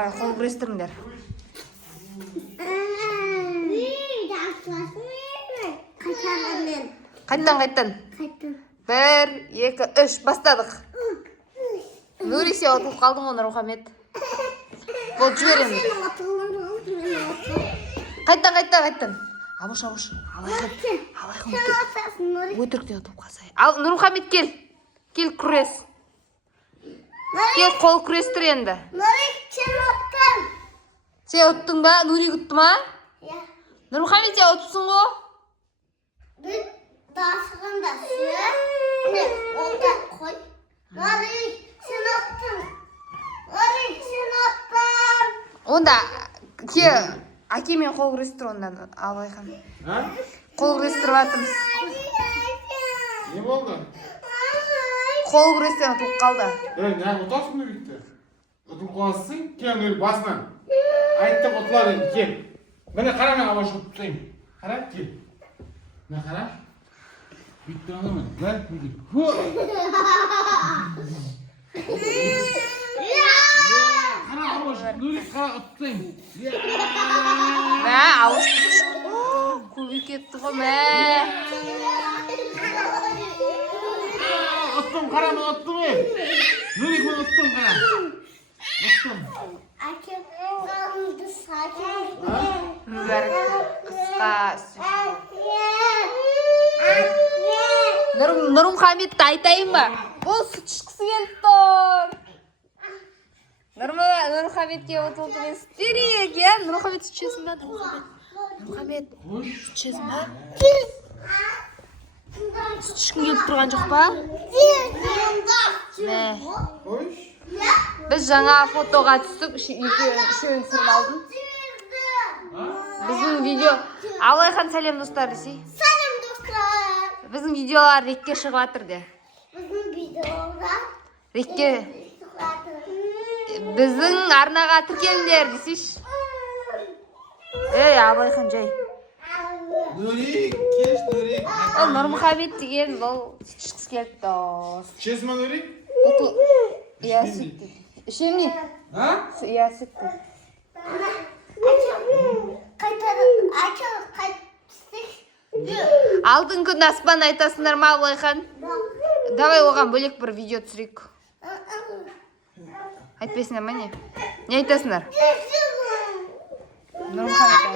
Қол күрестіріңдер. Қайттан. 1, 2, 3 бастадық. Нури, сен отылып қалдың оны, Рухамет. Бол жіберемін. Қайттан. Абуш. Алайхан. Өтірікте отылып қалсай. Ал, Нұрмұхамед, кел. Кел күрес. Кел қол күрестір енді. Нури, сен оттың. Сен оттың ба? Нури ұтты ма? Нұрмұхамед, сен отыпсың ғой? Біз дасығында сүйер. Отта қой. Нури, сен оттың. Онда, ке, әкемен қол күрестір ондан, Абылайхан. Қол күрестіріп атырмыз. Не болды? Қол күрестен ұтылып қалды. Не ұтасың ба бүйітті? Ұтылып қаласың, кел Нури басынан. Айттып ұтылар енді, кел. Міне қара мен Абаш ұтып қара, кел. Міне қара. Бүйітті ана мен. Бәл, Нури. Қара Абаш, Нури қара ұттым. Мә, ауыз көбейіп кетті ғой, мә. Ұттым, қара мен ұттым е. Нури мен ұттым, қара. Ұттым. Әкем қалымды сәкен. Бәрі қысқа. Нұрмұхамедті айтайын ба? Ол сүт ішкісі келді тұр. Нұрмұхамедке ұтылды мен сүт берейік, е? Нұрмұхамед сүт ішесің ба? Нұрмұхамед, сүт ішесің ба? Сүт ішкің келіп тұрған жоқ па? Мә. Біз жаңа фотоға түстік, үшеуін сырып алдым. Біздің видео... Абылайхан, сәлем достар десей. Сәлем достар. Біздің видеолар рекке шығып атыр де. Біздің видеоға Рекке... Біздің арнаға тіркеліңдер десейші. Ей, Абылайхан, жай. Нури, кеш Нури. Ол Нұрмұхамед деген бұл сүт ішкісі келді дос. Ішесің ба Нури? Иә, сүт дейді. Ішем не? Иә, сүт дейді. Алтын күн аспан айтасыңдар ма, Абылайхан? Давай оған бөлек бір видео түсірейік. Айтпайсыңдар ма не? Не айтасыңдар? Нұрмұхамед